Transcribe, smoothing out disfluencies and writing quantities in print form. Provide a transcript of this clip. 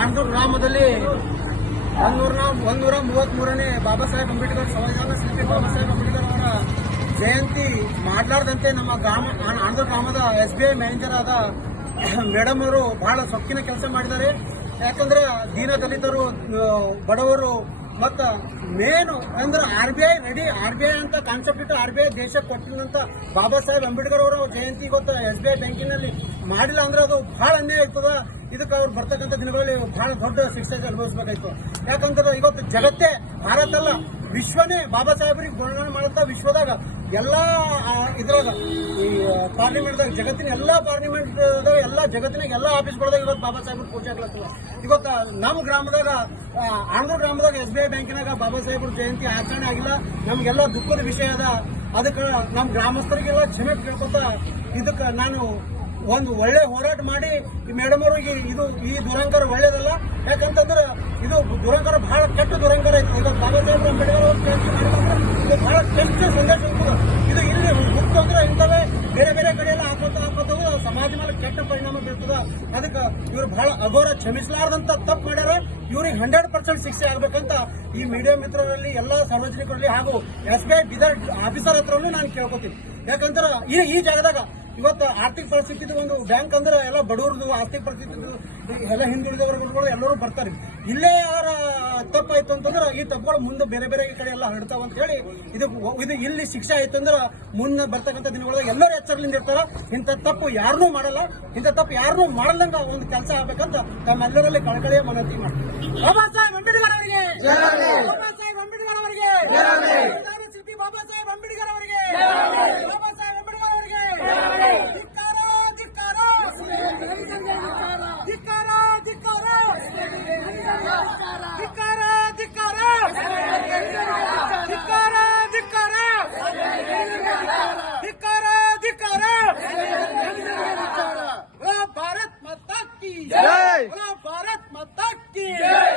ಆಂಡೂರು ಗ್ರಾಮದಲ್ಲಿ 133ನೇ ಬಾಬಾ ಸಾಹೇಬ್ ಅಂಬೇಡ್ಕರ್ ಸಂವಿಧಾನ ಶಿಲ್ಪಿ ಬಾಬಾ ಸಾಹೇಬ್ ಅಂಬೇಡ್ಕರ್ ಅವರ ಜಯಂತಿ ಮಾಡಲಾರ್ದಂತೆ ನಮ್ಮ ಆಂಡೂರು ಗ್ರಾಮದ SBI ಮ್ಯಾನೇಜರ್ ಆದ ಮೇಡಮ್ ಅವರು ಬಹಳ ಸೊಕ್ಕಿನ ಕೆಲಸ ಮಾಡಿದ್ದಾರೆ. ಯಾಕಂದ್ರೆ ದೀನ ದಲಿತರು, ಬಡವರು ಮತ್ತು ಮೇನು ಅಂದ್ರೆ RBI ಅಂತ ಕಾನ್ಸೆಪ್ಟ್ ಇಟ್ಟು RBI ದೇಶಕ್ಕೆ ಕೊಟ್ಟಿದಂತ ಬಾಬಾ ಸಾಹೇಬ್ ಅಂಬೇಡ್ಕರ್ ಅವರ ಜಯಂತಿ ಇವತ್ತು SBI ಬ್ಯಾಂಕಿನಲ್ಲಿ ಮಾಡಿಲ್ಲ ಅಂದ್ರೆ ಅದು ಬಹಳ ಅನ್ಯಾಯ ಆಗ್ತದ. ಇದಕ್ಕೆ ಅವ್ರು ಬರ್ತಕ್ಕಂಥ ದಿನಗಳಲ್ಲಿ ಬಹಳ ದೊಡ್ಡ ಶಿಕ್ಷೆ ಅನುಭವಿಸಬೇಕಾಯ್ತು. ಯಾಕಂದ್ರೆ ಇವತ್ತು ಜಗತ್ತೇ, ಭಾರತ ಅಲ್ಲ ವಿಶ್ವನೇ ಬಾಬಾ ಸಾಹೇಬರಿಗೆ ಗುಣಗಾನ ಮಾಡುತ್ತಾ ವಿಶ್ವದಾಗ ಎಲ್ಲಾ ಇದ್ರಾಗ ಈ ಪಾರ್ಲಿಮೆಂಟ್ದಾಗ ಜಗತ್ತಿನ ಎಲ್ಲಾ ಪಾರ್ಲಿಮೆಂಟ್ದಾಗ ಎಲ್ಲಾ ಜಗತ್ತಿನಾಗ ಎಲ್ಲಾ ಆಫೀಸ್ಗಳದಾಗ ಇವತ್ತು ಬಾಬಾ ಸಾಹೇಬ್ರ ಪೂಜೆ ಆಗ್ಲತ್ತದ. ಇವತ್ತು ನಮ್ಮ ಗ್ರಾಮದಾಗ ಆಂಡೂರು ಗ್ರಾಮದಾಗ SBI ಬ್ಯಾಂಕಿನಾಗ ಬಾಬಾ ಸಾಹೇಬ್ರ ಜಯಂತಿ ಆಚರಣೆ ಆಗಿಲ್ಲ. ನಮ್ಗೆಲ್ಲ ದುಃಖದ ವಿಷಯ ಅದ. ಅದಕ್ಕೆ ನಮ್ಮ ಗ್ರಾಮಸ್ಥರಿಗೆಲ್ಲ ಕ್ಷಮೆ ಕೇಳ್ಕೊತ ಇದಕ್ಕೆ ನಾನು ಒಂದು ಒಳ್ಳೆ ಹೋರಾಟ ಮಾಡಿ ಈ ಮೇಡಮ್ ಅವರಿಗೆ ಈ ದುರಂಕಾರ ಒಳ್ಳೇದಲ್ಲ. ಯಾಕಂತಂದ್ರೆ ಇದು ದುರಂಕಾರ ಬಹಳ ಕೆಟ್ಟ ದುರಂಕಾರ ಐತಿ. ಈಗ ಬಾಬಾ ಸಾಹೇಬ್ ಅಂಬೇಡ್ಕರ್ ಅವರು ಇದು ಬಹಳ ಕೆಟ್ಟ ಸಂದೇಶ ಇರ್ತದೆ. ಇದು ಇಲ್ಲಿ ಮುಕ್ತ ಅಂದ್ರೆ ಇಂಥವೇ ಬೇರೆ ಬೇರೆ ಕಡೆ ಎಲ್ಲ ಹಾಕೋತ ಸಮಾಜ ಮೇಲೆ ಕೆಟ್ಟ ಪರಿಣಾಮ ಬೀರ್ತದ. ಅದಕ್ಕೆ ಇವರು ಬಹಳ ಅಘೋರ ಕ್ಷಮಿಸಲಾರದಂತ ತಪ್ಪು ಮಾಡ್ಯಾರ. ಇವ್ರಿಗೆ 100% ಶಿಕ್ಷೆ ಆಗ್ಬೇಕಂತ ಈ ಮೀಡಿಯಾ ಮಿತ್ರರಲ್ಲಿ ಎಲ್ಲಾ ಸಾರ್ವಜನಿಕರಲ್ಲಿ ಹಾಗೂ SBI ಬೀದರ್ ಆಫೀಸರ್ ಹತ್ರನೂ ನಾನು ಕೇಳ್ಕೊತೀನಿ. ಯಾಕಂದ್ರೆ ಈ ಜಾಗದಾಗ ಇವತ್ತು ಆರ್ಥಿಕ ಪರಿಸ್ಥಿತಿ ಒಂದು ಬ್ಯಾಂಕ್ ಅಂದ್ರೆ ಎಲ್ಲ ಬಡವ್ರದ್ದು ಆರ್ಥಿಕ ಪರಿಸ್ಥಿತಿ ಎಲ್ಲ ಹಿಂದುಳಿದವರುಗಳು ಎಲ್ಲರೂ ಬರ್ತಾರೆ. ಇಲ್ಲೇ ಯಾರ ತಪ್ಪಾಯ್ತು ಅಂತಂದ್ರೆ ಈ ತಪ್ಪುಗಳು ಮುಂದೆ ಬೇರೆ ಬೇರೆ ಕಡೆ ಎಲ್ಲ ಹರಡ್ತಾವ ಅಂತ ಹೇಳಿ ಇದು ಇಲ್ಲಿ ಶಿಕ್ಷೆ ಆಯ್ತು ಅಂದ್ರೆ ಮುಂದೆ ಬರ್ತಕ್ಕಂಥ ದಿನಗಳಾಗ ಎಲ್ಲರೂ ಎಚ್ಚರದಿಂದ ಇರ್ತಾರ. ಇಂಥ ತಪ್ಪು ಯಾರನ್ನೂ ಮಾಡಲ್ಲ, ಇಂಥ ತಪ್ಪು ಯಾರನ್ನೂ ಮಾಡಲ್ಲಂಗ ಒಂದು ಕೆಲಸ ಆಗ್ಬೇಕಂತ ತಮ್ಮೆಲ್ಲರಲ್ಲಿ ಕಳಕಳಿಯ ಮನವಿ ಮಾಡ್ತೀವಿ. ಬಾಬಾ ಸಾಹೇಬ್ ಅಂಬೇಡ್ಕರ್ ಅವರಿಗೆ, ಬಾಬಾ ಸಾಹೇಬ್ ಅಂಬೇಡ್ಕರ್ ಅವರಿಗೆ, ಶಿಲ್ಪಿ ಬಾಬಾ ಸಾಹೇಬ್ ಅಂಬೇಡ್ಕರ್ ಅವರಿಗೆ, ಬಾಬಾ ಸಾಹೇಬ್ ಅಂಬೇಡ್ಕರ್ ಅವರಿಗೆ ಧಿಕ್ಕಾರ ಧಿಕ್ಕಾರ ಧಿಕ್ಕಾರ ಧಿಕ್ಕಾರ ಧಿಕ್ಕಾರ ಧಿಕ್ಕಾರ ಧಿಕ್ಕಾರ ಧಿಕ್ಕಾರ ಧಿಕ್ಕಾರ ಧಿಕ್ಕಾರ ಭಾರತ್ ಮಾತಾ ಕಿ ಜೈ, ಭಾರತ್ ಮಾತಾ ಕಿ ಜೈ.